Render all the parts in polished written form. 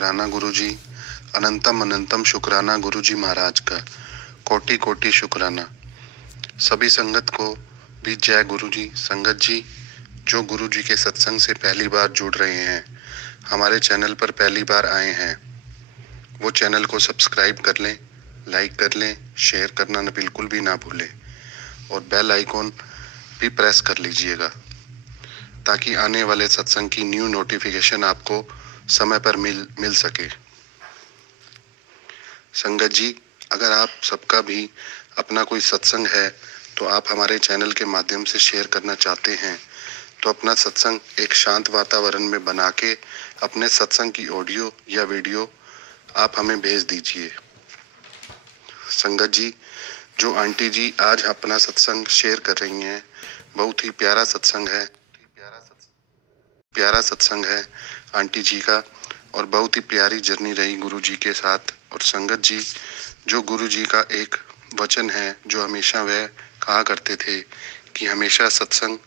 शुक्राना गुरुजी, अनंतम अनंतम शुक्राना गुरुजी महाराज का, कोटि कोटि शुक्राना। सभी संगत को भी जय गुरुजी। संगत जी जो गुरुजी के सत्संग से पहली बार जुड़ रहे हैं, हमारे चैनल पर पहली बार आए हैं, वो चैनल को सब्सक्राइब कर लें, लाइक कर लें, शेयर करना न बिल्कुल भी ना भूलें और बेल आइकॉन भी प्रेस कर लीजिएगा ताकि आने वाले सत्संग की न्यू नोटिफिकेशन आपको समय पर मिल सके। संगत जी, अगर आप सबका भी अपना कोई सत्संग है तो आप हमारे चैनल के माध्यम से शेयर करना चाहते हैं तो अपना सत्संग एक शांत वातावरण में बना के अपने सत्संग की ऑडियो या वीडियो आप हमें भेज दीजिए। संगत जी, जो आंटी जी आज अपना सत्संग शेयर कर रही हैं, बहुत ही प्यारा सत्संग है, प्यारा सत्संग है आंटी जी का, और बहुत ही प्यारी जर्नी रही गुरु जी के साथ। और संगत जी, जो गुरु जी का एक वचन है जो हमेशा वह कहा करते थे कि हमेशा सत्संग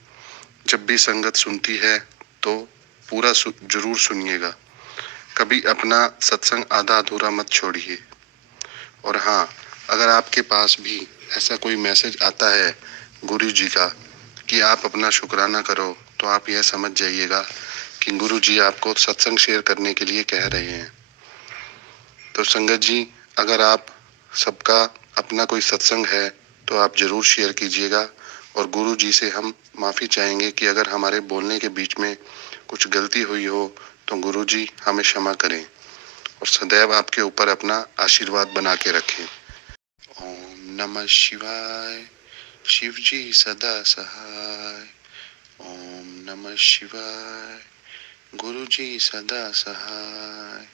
जब भी संगत सुनती है तो पूरा जरूर सुनिएगा, कभी अपना सत्संग आधा अधूरा मत छोड़िए। और हाँ, अगर आपके पास भी ऐसा कोई मैसेज आता है गुरु जी का कि आप अपना शुक्राना करो, तो आप यह समझ जाइएगा कि गुरु जी आपको सत्संग शेयर करने के लिए कह रहे हैं। तो संगत जी, अगर आप सबका अपना कोई सत्संग है तो आप जरूर शेयर कीजिएगा और गुरु जी से हम माफ़ी चाहेंगे कि अगर हमारे बोलने के बीच में कुछ गलती हुई हो तो गुरु जी हमें क्षमा करें और सदैव आपके ऊपर अपना आशीर्वाद बना के रखें। ओम नमः शिवाय। शिव जी सदा सहाय। ओम नमः शिवाय। गुरु जी सदा सहाय।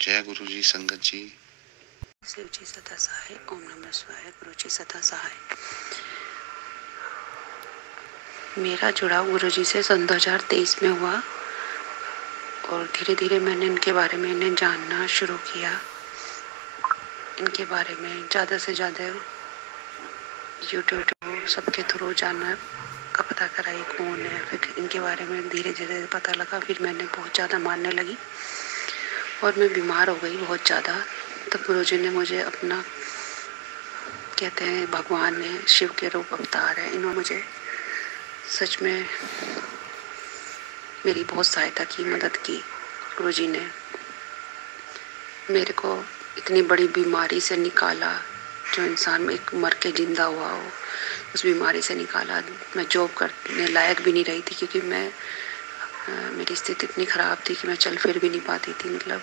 जय गुरु जी। संगत जी, शिव जी सदा सहाय। ओम नमः शिवाय। गुरु जी सदा सहाय। मेरा जुड़ाव गुरु जी से सन 2023 में हुआ और धीरे धीरे मैंने इनके बारे में इन्हें जानना शुरू किया। इनके बारे में ज़्यादा से ज़्यादा यूट्यूब सबके थ्रू जानना का पता करा ये कौन है। फिर इनके बारे में धीरे धीरे पता लगा, फिर मैंने बहुत ज़्यादा मानने लगी और मैं बीमार हो गई बहुत ज़्यादा। तब गुरु जी ने मुझे अपना, कहते हैं भगवान ने शिव के रूप अवतार है, इन्होंने मुझे सच में मेरी बहुत सहायता की, मदद की। गुरु जी ने मेरे को इतनी बड़ी बीमारी से निकाला, जो इंसान एक मर के जिंदा हुआ हो उस बीमारी से निकाला। मैं जॉब करने लायक भी नहीं रही थी क्योंकि मेरी स्थिति इतनी ख़राब थी कि मैं चल फिर भी नहीं पाती थी। मतलब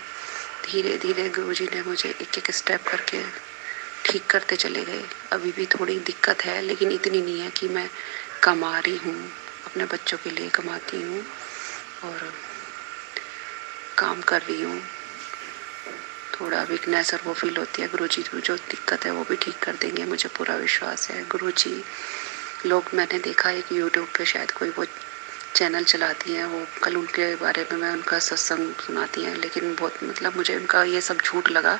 धीरे धीरे गुरु जी ने मुझे एक एक स्टेप करके ठीक करते चले गए। अभी भी थोड़ी दिक्कत है लेकिन इतनी नहीं है कि मैं कमा रही हूँ, अपने बच्चों के लिए कमाती हूँ और काम कर रही हूँ। थोड़ा वीकनेस और वो फील होती है, गुरु जी जो दिक्कत है वो भी ठीक कर देंगे, मुझे पूरा विश्वास है। गुरु जी लोग, मैंने देखा एक यूट्यूब पे शायद कोई वो चैनल चलाती हैं, वो कल उनके बारे में मैं उनका सत्संग सुनाती हैं, लेकिन बहुत मतलब मुझे उनका ये सब झूठ लगा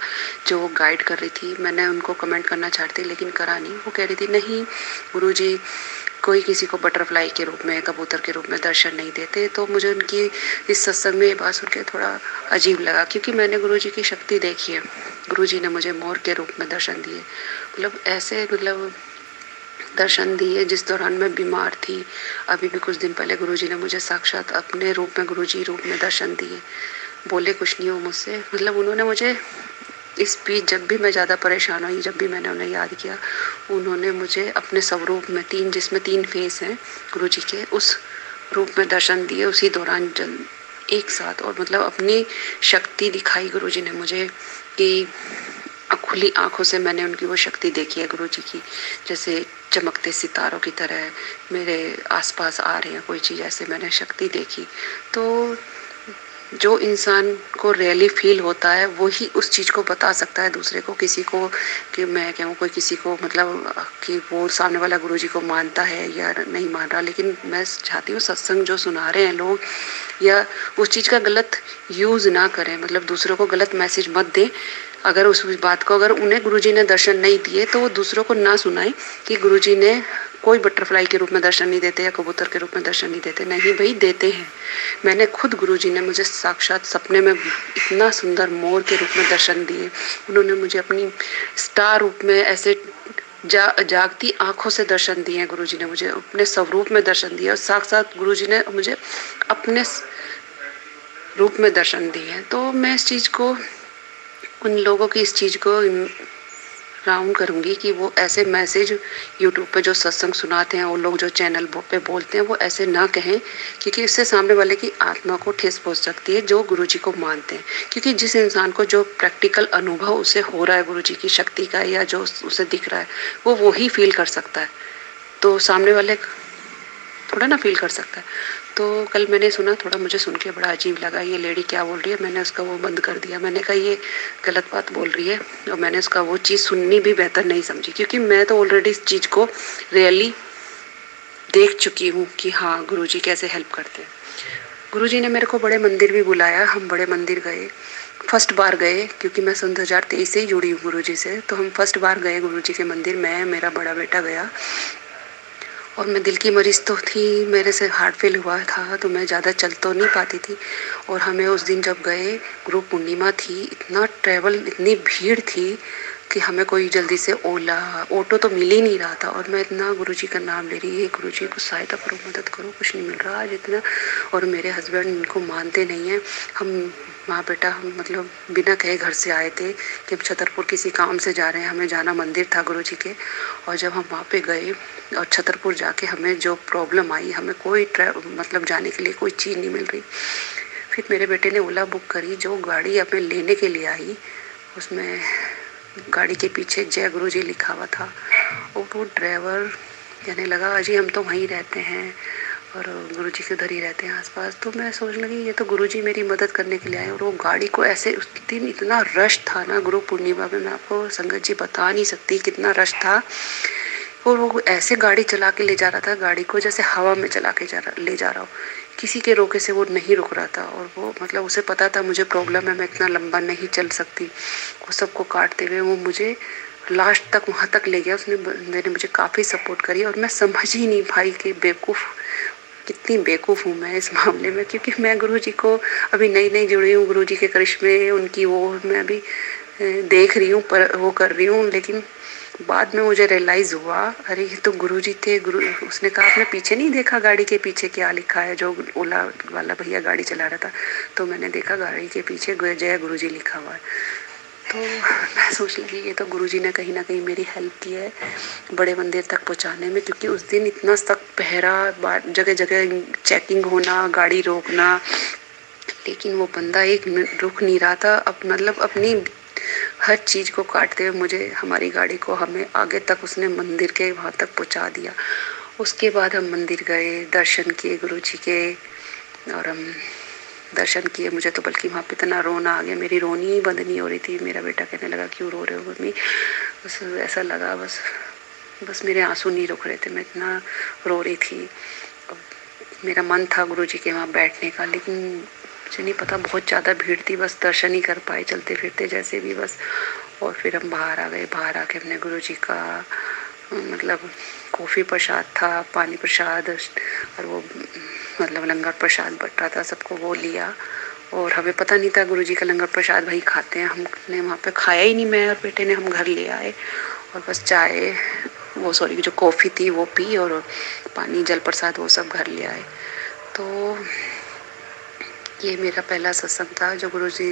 जो वो गाइड कर रही थी। मैंने उनको कमेंट करना चाहती थी लेकिन करा नहीं। वो कह रही थी नहीं गुरुजी कोई किसी को बटरफ्लाई के रूप में, कबूतर के रूप में दर्शन नहीं देते। तो मुझे उनकी इस सत्संग में ये बात सुन के थोड़ा अजीब लगा क्योंकि मैंने गुरुजी की शक्ति देखी है। गुरुजी ने मुझे मोर के रूप में दर्शन दिए, मतलब ऐसे दर्शन दिए जिस दौरान मैं बीमार थी। अभी भी कुछ दिन पहले गुरुजी ने मुझे साक्षात अपने रूप में, गुरुजी रूप में दर्शन दिए। बोले कुछ नहीं हो मुझसे, मतलब उन्होंने मुझे इस बीच जब भी मैं ज़्यादा परेशान हुई, जब भी मैंने उन्हें याद किया, उन्होंने मुझे अपने स्वरूप में जिसमें 3 फेस हैं गुरुजी के, उस रूप में दर्शन दिए उसी दौरान एक साथ। और मतलब अपनी शक्ति दिखाई गुरुजी ने मुझे कि खुली आंखों से मैंने उनकी वो शक्ति देखी है गुरुजी की, जैसे चमकते सितारों की तरह मेरे आसपास आ रहे हैं कोई चीज़, ऐसे मैंने शक्ति देखी। तो जो इंसान को रियली फील होता है वो ही उस चीज़ को बता सकता है दूसरे को। किसी को कि मैं कहूँ कोई किसी को मतलब कि वो सामने वाला गुरुजी को मानता है या नहीं मान रहा, लेकिन मैं चाहती हूँ सत्संग जो सुना रहे हैं लोग या उस चीज़ का गलत यूज़ ना करें, मतलब दूसरों को गलत मैसेज मत दें। अगर उन्हें गुरुजी ने दर्शन नहीं दिए तो वो दूसरों को ना सुनाएं कि गुरुजी ने कोई बटरफ्लाई के रूप में दर्शन नहीं देते या कबूतर के रूप में दर्शन नहीं देते, नहीं भाई देते हैं। मैंने खुद गुरुजी ने मुझे साक्षात सपने में इतना सुंदर मोर के रूप में दर्शन दिए। उन्होंने मुझे अपनी स्टार रूप में ऐसे जागती आंखों से दर्शन दिए। गुरुजी ने मुझे अपने स्वरूप में दर्शन दिया और साक्षात गुरुजी ने मुझे अपने रूप में दर्शन दिए। तो मैं इस चीज को, उन लोगों की इस चीज को राउंड करूंगी कि वो ऐसे मैसेज यूट्यूब पे जो सत्संग सुनाते हैं, वो लोग जो चैनल पे बोलते हैं, वो ऐसे ना कहें, क्योंकि इससे सामने वाले की आत्मा को ठेस पहुंच सकती है जो गुरुजी को मानते हैं। क्योंकि जिस इंसान को जो प्रैक्टिकल अनुभव उसे हो रहा है गुरुजी की शक्ति का, या जो उसे दिख रहा है, वो ही फील कर सकता है। तो सामने वाले थोड़ा ना फील कर सकता है। तो कल मैंने सुना, थोड़ा मुझे सुन के बड़ा अजीब लगा, ये लेडी क्या बोल रही है। मैंने उसका वो बंद कर दिया। मैंने कहा ये गलत बात बोल रही है, और मैंने उसका वो चीज़ सुननी भी बेहतर नहीं समझी, क्योंकि मैं तो ऑलरेडी इस चीज़ को रियली देख चुकी हूँ कि हाँ गुरुजी कैसे हेल्प करते हैं। गुरुजी ने मेरे को बड़े मंदिर भी बुलाया, हम बड़े मंदिर गए। फर्स्ट बार गए, क्योंकि मैं सन 2023 से ही जुड़ी हूँ गुरुजी से, तो हम फर्स्ट बार गए गुरुजी के मंदिर। मैं, मेरा बड़ा बेटा गया, और मैं दिल की मरीज़ तो थी, मेरे से हार्ट फेल हुआ था, तो मैं ज़्यादा चल तो नहीं पाती थी। और हमें उस दिन जब गए, गुरु पूर्णिमा थी, इतना ट्रैवल, इतनी भीड़ थी कि हमें कोई जल्दी से ओला ऑटो तो मिल ही नहीं रहा था। और मैं इतना गुरुजी का नाम ले रही है, गुरुजी को सहायता करो, मदद करो, कुछ नहीं मिल रहा आज इतना। और मेरे हस्बैंड इनको मानते नहीं हैं। हम माँ बेटा, हम मतलब बिना कहे घर से आए थे कि हम छतरपुर किसी काम से जा रहे हैं, हमें जाना मंदिर था गुरुजी के। और जब हम वहाँ पे गए और छतरपुर जाके हमें जो प्रॉब्लम आई, हमें कोई मतलब जाने के लिए कोई चीज़ नहीं मिल रही। फिर मेरे बेटे ने ओला बुक करी, जो गाड़ी हमें लेने के लिए आई, उसमें गाड़ी के पीछे जय गुरुजी लिखा हुआ था। और वो ड्राइवर कहने लगा अजी हम तो वहीं रहते हैं और गुरुजी के उधर ही रहते हैं आसपास। तो मैं सोच लगी ये तो गुरुजी मेरी मदद करने के लिए आए। और वो गाड़ी को ऐसे, उस दिन इतना रश था ना गुरु पूर्णिमा में, मैं आपको संगत जी बता नहीं सकती कितना रश था। और वो ऐसे गाड़ी चला के ले जा रहा था, गाड़ी को जैसे हवा में चला के ले जा रहा हो, किसी के रोके से वो नहीं रुक रहा था। और वो मतलब उसे पता था मुझे प्रॉब्लम है, मैं इतना लंबा नहीं चल सकती। वो सबको काटते हुए वो मुझे लास्ट तक वहाँ तक ले गया। मैंने मुझे काफ़ी सपोर्ट करी। और मैं समझ ही नहीं पाई कि कितनी बेवकूफ़ हूँ मैं इस मामले में, क्योंकि मैं गुरुजी को अभी नई नई जुड़ी हूँ, गुरुजी के करिश्मे उनकी वो मैं अभी देख रही हूँ, पर वो कर रही हूँ। लेकिन बाद में मुझे रियलाइज़ हुआ, अरे ये तो गुरुजी थे। उसने कहा आपने पीछे नहीं देखा गाड़ी के पीछे क्या लिखा है, जो ओला वाला भैया गाड़ी चला रहा था। तो मैंने देखा गाड़ी के पीछे जय गुरुजी लिखा हुआ है। तो मैं सोच लगी ये तो गुरुजी ने कहीं ना कहीं मेरी हेल्प की है बड़े मंदिर तक पहुंचाने में, क्योंकि उस दिन इतना सख्त पहरा, जगह जगह चेकिंग होना, गाड़ी रोकना, लेकिन वो बंदा एक मिनट रुक नहीं रहा था। अब मतलब अपनी हर चीज़ को काटते हुए मुझे, हमारी गाड़ी को, हमें आगे तक उसने मंदिर के वहाँ तक पहुँचा दिया। उसके बाद हम मंदिर गए, दर्शन किए गुरुजी के, और हम दर्शन किए। मुझे तो बल्कि वहाँ पे इतना रोना आ गया, मेरी रोनी ही बंद नहीं हो रही थी। मेरा बेटा कहने लगा क्यों रो रहे हो मम्मी। बस ऐसा लगा, बस मेरे आंसू नहीं रुक रहे थे, मैं इतना रो रही थी। मेरा मन था गुरुजी के वहाँ बैठने का, लेकिन मुझे नहीं पता, बहुत ज़्यादा भीड़ थी, बस दर्शन ही कर पाए चलते फिरते जैसे भी बस। और फिर हम बाहर आ गए। बाहर आके हमने गुरुजी का मतलब कॉफ़ी प्रसाद था, पानी प्रसाद, और वो मतलब लंगर प्रसाद बट रहा था, सबको वो लिया। और हमें पता नहीं था गुरुजी का लंगर प्रसाद भाई खाते हैं, हमने वहाँ पे खाया ही नहीं। मैं और बेटे ने हम घर ले आए और बस चाय, वो सॉरी जो कॉफ़ी थी वो पी, और पानी जल प्रसाद वो सब घर ले आए। तो ये मेरा पहला सत्संग था जो गुरुजी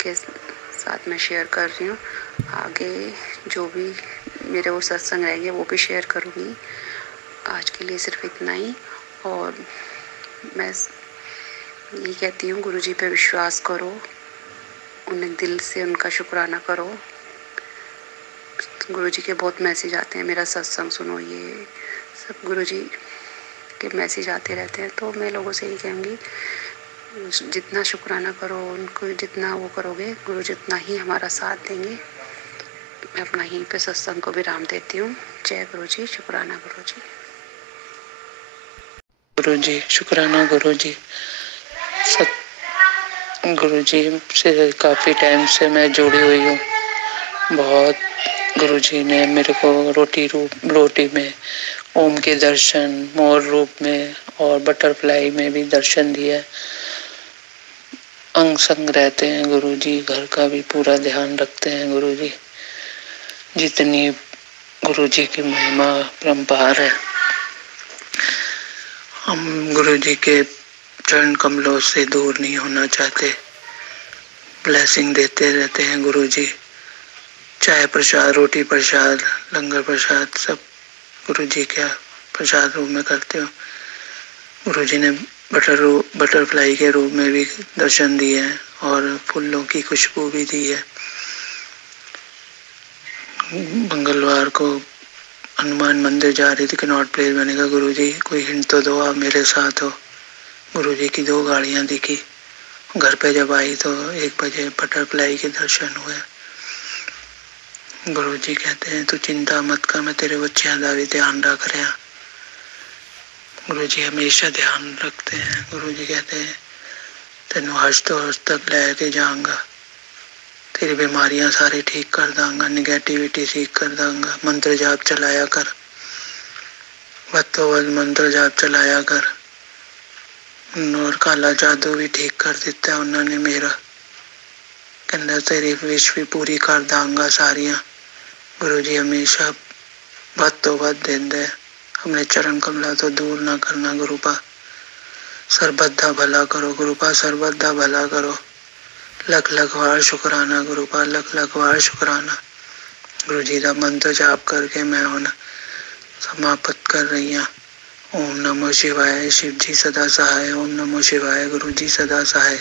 के साथ मैं शेयर कर रही हूँ। आगे जो भी मेरे वो सत्संग रहेंगे वो भी शेयर करूँगी। आज के लिए सिर्फ इतना ही। और मैं ये कहती हूँ गुरुजी पे विश्वास करो, उन्हें दिल से उनका शुक्राना करो। गुरुजी के बहुत मैसेज आते हैं, मेरा सत्संग सुनो, ये सब गुरुजी के मैसेज आते रहते हैं। तो मैं लोगों से यही कहूँगी, जितना शुक्राना करो, उनको जितना वो करोगे, गुरु जितना ही हमारा साथ देंगे। मैं अपना यहीं पे सत्संग को विराम देती हूँ। जय गुरुजी, शुक्राना गुरुजी। गुरुजी, शुक्राना गुरुजी। गुरुजी से काफ़ी टाइम से मैं जुड़ी हुई हूँ। बहुत गुरुजी ने मेरे को रोटी में ओम के दर्शन मोर रूप में और बटरफ्लाई में भी दर्शन दिया। अंग संग रहते हैं गुरुजी, घर का भी पूरा ध्यान रखते हैं गुरुजी। जितनी गुरुजी की महिमा परंपार है, हम गुरुजी के चरण कमलों से दूर नहीं होना चाहते। ब्लेसिंग देते रहते हैं गुरुजी। चाय प्रसाद, रोटी प्रसाद, लंगर प्रसाद सब गुरुजी का प्रसाद रूप में करते हो। गुरुजी ने बटरफ्लाई के रूप में भी दर्शन दिए हैं और फूलों की खुशबू भी दी है। मंगलवार को हनुमान मंदिर जा रही थी, कनॉट प्लेस। मैंने कहा गुरुजी कोई हिंट तो दो, आप मेरे साथ हो। गुरुजी की 2 गाड़ियां दिखी। घर पे जब आई तो 1 बजे बटरफ्लाई के दर्शन हुए। गुरुजी कहते हैं तू चिंता मत कर, मैं तेरे बच्चों का भी ध्यान रख रहा। गुरुजी हमेशा ध्यान रखते हैं। गुरुजी कहते हैं तेन हज तो हज तक लेके जाऊंगा, तेरी बीमारियां सारी ठीक कर दूंगा, निगेटिविटी ठीक कर दूंगा। मंत्र जाप चलाया कर, बद मंत्र जाप चलाया कर। और काला जादू भी ठीक कर दिता है उन्होंने मेरा। कहना तेरी विश भी पूरी कर दूंगा सारिया। गुरुजी हमेशा बद तो बद देंदे, हमने चरण कमला तो दूर ना करना। गुरुपा सरबत दा भला करो, गुरुपा सरबत दा भला करो। लख लख वार शुकराना गुरुपा, लख लख वार शुकराना। गुरुजी का मंत्र जाप करके मैं हुण समाप्त कर रही हूँ। ओम नमो शिवाय, शिव जी सदा सहाय। ओम नमो शिवाय, गुरु जी सदा सहाय।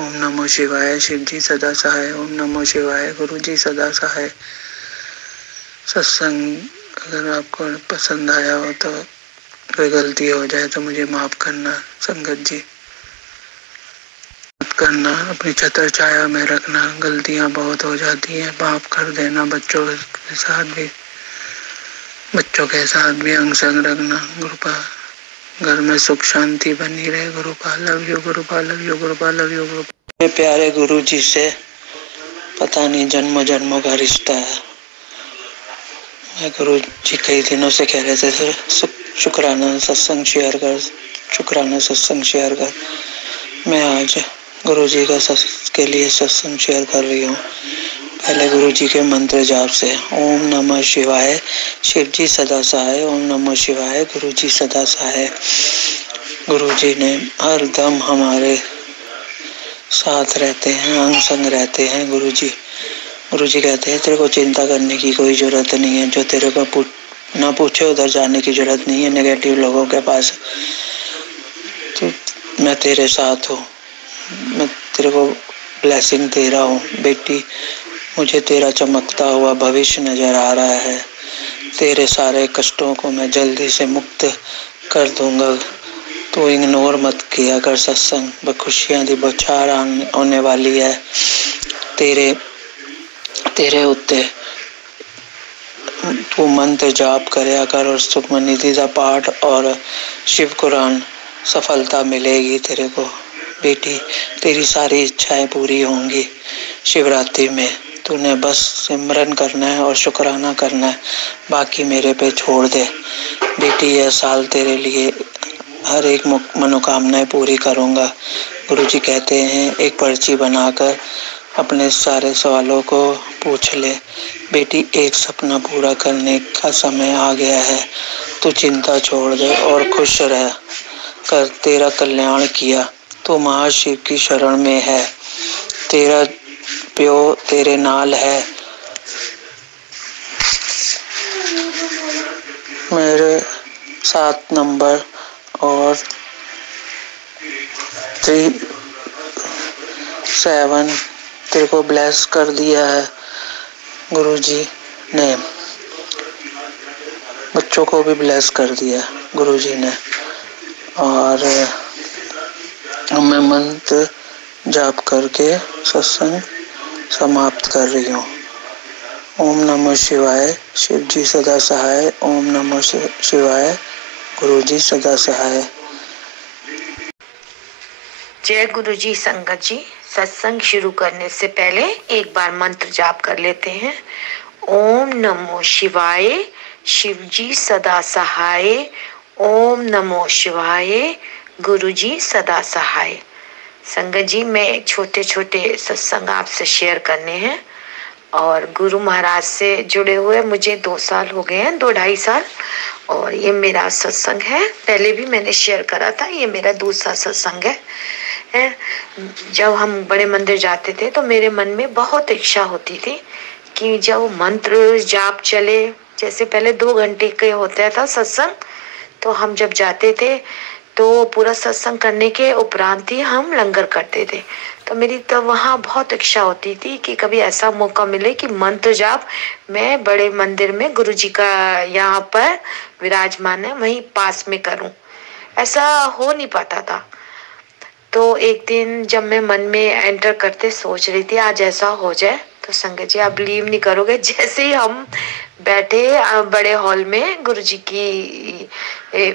ओम नमो शिवाय, शिव जी सदा सहाय। ओम नमो शिवाय, गुरु जी सदा सहाय। सत्संग अगर आपको पसंद आया हो तो कोई गलती हो जाए तो मुझे माफ करना। संगत जी मत करना, अपनी छत्र छाया में रखना। गलतियां बहुत हो जाती हैं, माफ कर देना। बच्चों के साथ भी अंग संग रखना। गुरुपा घर में सुख शांति बनी रहे। गुरुपा लव यू, गुरुपा लव यू, गुरुपा लव यू, गुरुपा। प्यारे गुरु जी से पता नहीं जन्मों जन्मों का रिश्ता है। मैं गुरु जी कई दिनों से कह रहे थे शुक्राना सत्संग शेयर कर, शुक्राना सत्संग शेयर कर। मैं आज गुरु जी के लिए सत्संग शेयर कर रही हूँ। पहले गुरु जी के मंत्र जाप से। ओम नमः शिवाय, शिव जी सदा सहाय। ओम नमः शिवाय, गुरु जी सदा सहाय। गुरु जी ने हर दम हमारे साथ रहते हैं, अंग संग रहते हैं। गुरु जी कहते हैं तेरे को चिंता करने की कोई जरूरत नहीं है। जो तेरे को ना पूछे उधर जाने की जरूरत नहीं है, नेगेटिव लोगों के पास। तो मैं तेरे साथ हूँ, मैं तेरे को ब्लेसिंग दे रहा हूँ। बेटी मुझे तेरा चमकता हुआ भविष्य नजर आ रहा है। तेरे सारे कष्टों को मैं जल्दी से मुक्त कर दूंगा। तो इग्नोर मत किया कर सत्संग। खुशियां दी बौछार आने वाली है तेरे उत्ते। तू मंत्र जाप करया कर और सुखमनी का पाठ और शिव कुरान, सफलता मिलेगी तेरे को। बेटी तेरी सारी इच्छाएं पूरी होंगी शिवरात्रि में। तूने बस सिमरन करना है और शुक्राना करना है, बाकी मेरे पे छोड़ दे। बेटी यह साल तेरे लिए हर एक मनोकामनाएं पूरी करूंगा। गुरुजी कहते हैं एक पर्ची बनाकर अपने सारे सवालों को पूछ ले। बेटी एक सपना पूरा करने का समय आ गया है। तू चिंता छोड़ दे और खुश रह कर तेरा कल्याण किया। तू महाशिव की शरण में है, तेरा प्यो तेरे नाल है। मेरे 7 नंबर और 3, 7 तेरे को ब्लेस कर दिया है गुरुजी ने। बच्चों को भी ब्लेस कर दिया गुरुजी ने। और मैं मंत्र जाप करके सत्संग समाप्त कर रही हूँ। ओम नमः शिवाय, शिव जी सदा सहाय। ओम नमः शिवाय, गुरु जी सदा सहाय। जय गुरु जी। संगत जी सत्संग शुरू करने से पहले एक बार मंत्र जाप कर लेते हैं। ओम नमो शिवाय, शिवजी सदा सहाय, ओम नमो शिवाय, गुरुजी सदा सहाय। संगत जी, मैं छोटे छोटे सत्संग आपसे शेयर करने हैं और गुरु महाराज से जुड़े हुए मुझे 2 साल हो गए हैं, 2-2.5 साल। और ये मेरा सत्संग है, पहले भी मैंने शेयर करा था, ये मेरा दूसरा सत्संग है। जब हम बड़े मंदिर जाते थे तो मेरे मन में बहुत इच्छा होती थी कि जब मंत्र जाप चले, जैसे पहले 2 घंटे के होता था सत्संग, तो हम जब जाते थे तो पूरा सत्संग करने के उपरांत ही हम लंगर करते थे। तो मेरी तब वहाँ बहुत इच्छा होती थी कि कभी ऐसा मौका मिले कि मंत्र जाप मैं बड़े मंदिर में गुरुजी का यहाँ पर विराजमान है वहीं पास में करूं। ऐसा हो नहीं पाता था। तो एक दिन जब मैं मन में एंटर करते सोच रही थी आज ऐसा हो जाए, तो संगत जी आप बिलीव नहीं करोगे, जैसे ही हम बैठे बड़े हॉल में गुरुजी की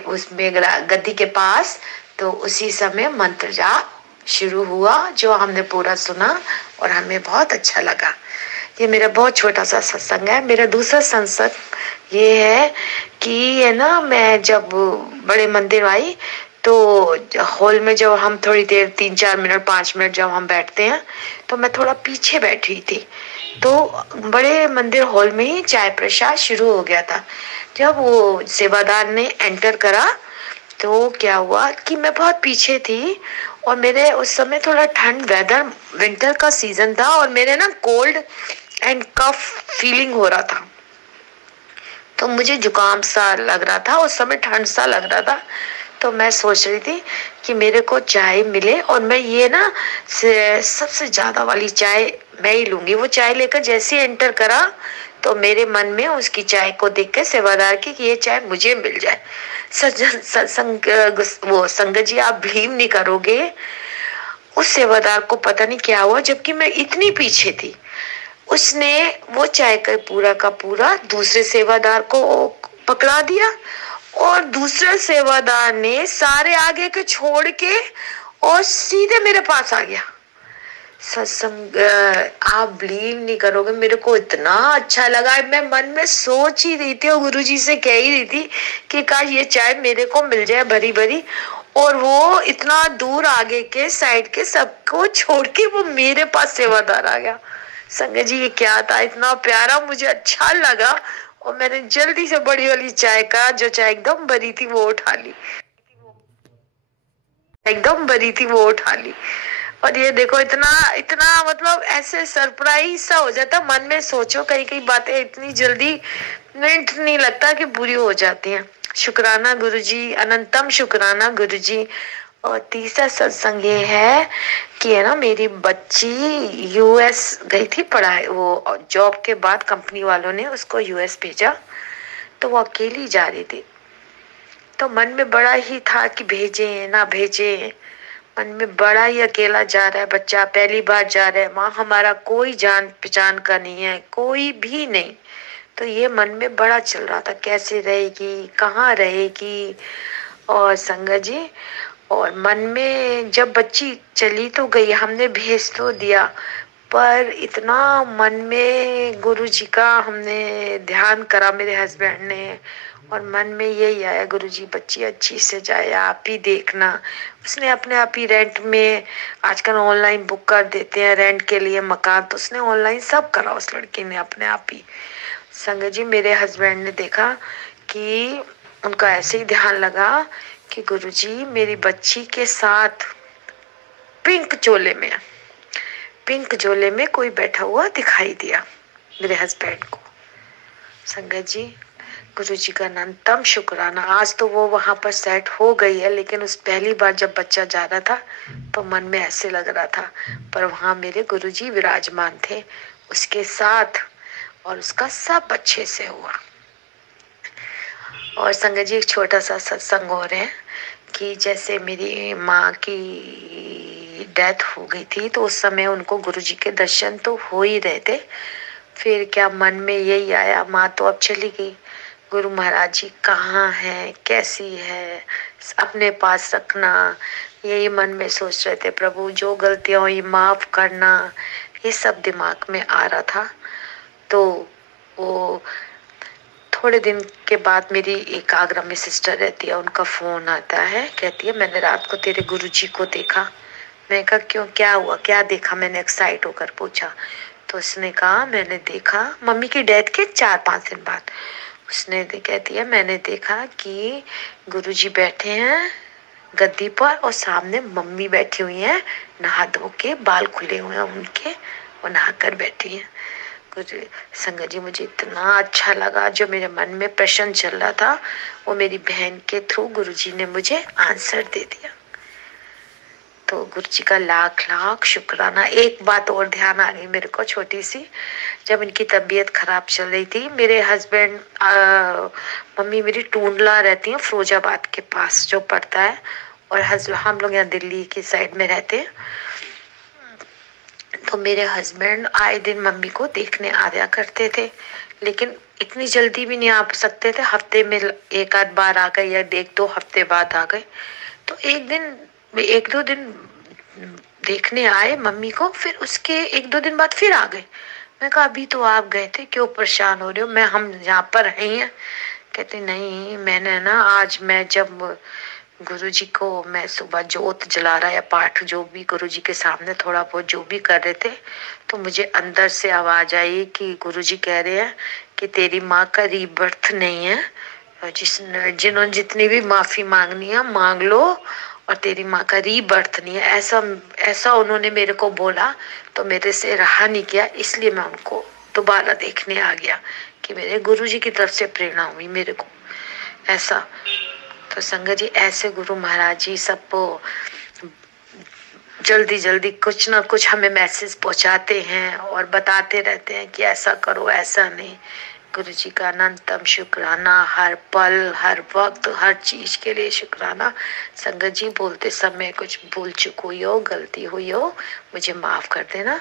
उसमें गद्दी के पास, तो उसी समय मंत्र जाप शुरू हुआ जो हमने पूरा सुना और हमें बहुत अच्छा लगा। ये मेरा बहुत छोटा सा सत्संग है। मेरा दूसरा सत्संग ये है कि है ना, मैं जब बड़े मंदिर आई तो हॉल में जब हम थोड़ी देर 3-4 मिनट 5 मिनट जब हम बैठते हैं, तो मैं थोड़ा पीछे बैठी थी। तो बड़े मंदिर हॉल में ही चाय प्रसाद शुरू हो गया था। जब वो सेवादार ने एंटर करा तो क्या हुआ कि मैं बहुत पीछे थी और मेरे उस समय थोड़ा ठंड, वेदर विंटर का सीजन था और मेरे ना कोल्ड एंड कफ फीलिंग हो रहा था, तो मुझे जुकाम सा लग रहा था, उस समय ठंड सा लग रहा था। तो मैं सोच रही थी कि मेरे को चाय मिले और मैं ये ना सबसे ज्यादा वाली चाय मैं ही लूंगी। वो चाय लेकर जैसे ही एंटर करा तो मेरे मन में उसकी चाय को देख के सेवादार की कि ये चाय मुझे मिल जाए। वो संगत जी आप बिलीव नहीं करोगे, उस सेवादार को पता नहीं क्या हुआ, जबकि मैं इतनी पीछे थी, उसने वो चाय का पूरा दूसरे सेवादार को पकड़ा दिया और दूसरे सेवादार ने सारे आगे के छोड़ के और सीधे मेरे पास आ गया। सत्संग आप बिलीव नहीं करोगे, मेरे को इतना अच्छा लगा। मैं मन में सोच ही रही थी और गुरुजी से कह ही रही थी कि काश ये चाय मेरे को मिल जाए भरी भरी, और वो इतना दूर आगे के साइड के सबको छोड़ के वो मेरे पास सेवादार आ गया। संगत जी ये क्या था, इतना प्यारा, मुझे अच्छा लगा और मैंने जल्दी से बड़ी वाली चाय का जो चाय एकदम भरी थी वो उठा ली, एकदम भरी थी वो उठा ली। और ये देखो इतना इतना मतलब ऐसे सरप्राइज सा हो जाता मन में। सोचो कई कई बातें इतनी जल्दी मिनट नहीं लगता कि पूरी हो जाती हैं। शुक्राना गुरुजी, अनंतम शुक्राना गुरुजी। और तीसरा सत्संग ये है कि है ना, मेरी बच्ची यूएस गई थी पढ़ाई, वो जॉब के बाद कंपनी वालों ने उसको यूएस भेजा, तो वो अकेली जा रही थी। तो मन में बड़ा ही था कि भेजे ना भेजे, मन में बड़ा ही अकेला जा रहा है बच्चा, पहली बार जा रहा है, वहां हमारा कोई जान पहचान का नहीं है, कोई भी नहीं। तो ये मन में बड़ा चल रहा था कैसे रहेगी, कहाँ रहेगी। और संगत जी, और मन में जब बच्ची चली तो गई, हमने भेज तो दिया, पर इतना मन में गुरुजी का हमने ध्यान करा मेरे हस्बैंड ने, और मन में यही आया गुरुजी बच्ची अच्छी से जाए, आप ही देखना। उसने अपने आप ही रेंट में, आजकल ऑनलाइन बुक कर देते हैं रेंट के लिए मकान, तो उसने ऑनलाइन सब करा उस लड़की ने अपने आप ही। संगत जी मेरे हस्बैंड ने देखा कि उनका ऐसे ही ध्यान लगा कि गुरुजी मेरी बच्ची के साथ पिंक झोले में कोई बैठा हुआ दिखाई दिया मेरे हस्बैंड को। संगत जी गुरुजी का अनंतम शुक्राना, आज तो वो वहां पर सेट हो गई है, लेकिन उस पहली बार जब बच्चा जा रहा था तो मन में ऐसे लग रहा था, पर वहां मेरे गुरुजी विराजमान थे उसके साथ, और उसका सब अच्छे से हुआ। और संगत जी एक छोटा सा सत्संग हो रहे हैं कि जैसे मेरी माँ की डेथ हो गई थी तो उस समय उनको गुरुजी के दर्शन तो हो ही रहे थे। फिर क्या मन में यही आया, माँ तो अब चली गई, गुरु महाराज जी कहाँ है, कैसी है, अपने पास रखना, यही मन में सोच रहे थे। प्रभु जो गलतियां हुई माफ करना, ये सब दिमाग में आ रहा था। तो वो थोड़े दिन के बाद मेरी एक आगरा में सिस्टर रहती है, उनका फोन आता है, कहती है मैंने रात को तेरे गुरुजी को देखा। मैं कहा क्यों, क्या हुआ, क्या देखा? मैंने एक्साइट होकर पूछा। तो उसने कहा मैंने देखा मम्मी की डेथ के 4-5 दिन बाद, उसने कहती है मैंने देखा कि गुरुजी बैठे हैं गद्दी पर और सामने मम्मी बैठी हुई है, नहा धो के, बाल खुले हुए हैं उनके, वो नहा कर बैठी है। कुछ संगत जी मुझे इतना अच्छा लगा, जो मेरे मन में प्रश्न चल रहा था वो मेरी बहन के थ्रू गुरुजी ने मुझे आंसर दे दिया। तो गुरुजी का लाख लाख शुक्राना। एक बात और ध्यान आ गई मेरे को छोटी सी, जब इनकी तबीयत खराब चल रही थी, मेरे हस्बैंड मम्मी मेरी टूंडला रहती है फिरोजाबाद के पास जो पड़ता है, और हम लोग यहाँ दिल्ली की साइड में रहते हैं। तो मेरे हस्बैंड आए दिन मम्मी को देखने आ जाया करते थे, लेकिन इतनी जल्दी भी नहीं आ सकते थे, हफ्ते में 1-8 बार आ गए या 1-2 हफ्ते बाद आ गए। तो एक दिन 1-2 दिन देखने आए मम्मी को, फिर उसके 1-2 दिन बाद फिर आ गए। मैं कहा अभी तो आप गए थे, क्यों परेशान हो रहे हो, मैं हम यहाँ पर हैं। कहते नहीं, मैंने ना आज मैं जब गुरुजी को मैं सुबह जोत जला रहा या पाठ जो भी गुरुजी के सामने थोड़ा बहुत जो भी कर रहे थे, तो मुझे अंदर से आवाज आई कि गुरुजी कह रहे हैं कि तेरी माँ का रीबर्थ नहीं है, जिन्होंने जितनी भी माफी मांगनी है मांग लो, और तेरी माँ का रीबर्थ नहीं है, ऐसा ऐसा उन्होंने मेरे को बोला। तो मेरे से रहा नहीं गया, इसलिए मैं उनको दोबारा देखने आ गया कि मेरे गुरुजी की तरफ से प्रेरणा हुई मेरे को ऐसा। तो संगत जी ऐसे गुरु महाराज जी सबको जल्दी जल्दी कुछ ना कुछ हमें मैसेज पहुंचाते हैं और बताते रहते हैं कि ऐसा करो ऐसा नहीं। गुरु जी का अनंतम शुक्राना, हर पल हर वक्त हर चीज के लिए शुक्राना। संगत जी बोलते समय कुछ भूल चूक हुई हो, गलती हुई हो, मुझे माफ कर देना।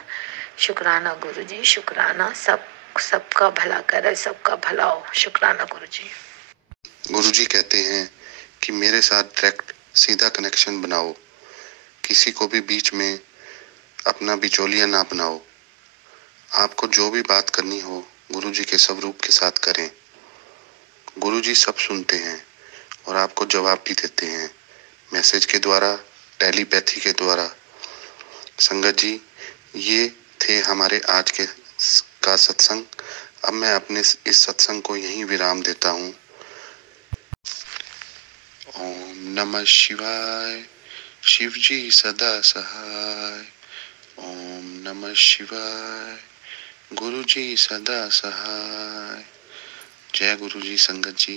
शुक्राना गुरु जी, शुक्राना। सबका भला करे, सबका भला हो। शुक्राना गुरु जी। गुरु जी कहते हैं कि मेरे साथ डायरेक्ट सीधा कनेक्शन बनाओ, किसी को भी बीच में अपना बिचौलिया ना बनाओ। आपको जो भी बात करनी हो गुरु जी के स्वरूप के साथ करें। गुरु जी सब सुनते हैं और आपको जवाब भी देते हैं, मैसेज के द्वारा, टेलीपैथी के द्वारा। संगत जी ये थे हमारे आज के का सत्संग। अब मैं अपने इस सत्संग को यहीं विराम देता हूँ। ओम नमः शिवाय। शिव जी सदा सहाय। ओम नमः शिवाय। गुरु जी सदा सहाय। जय गुरु जी। संगत जी।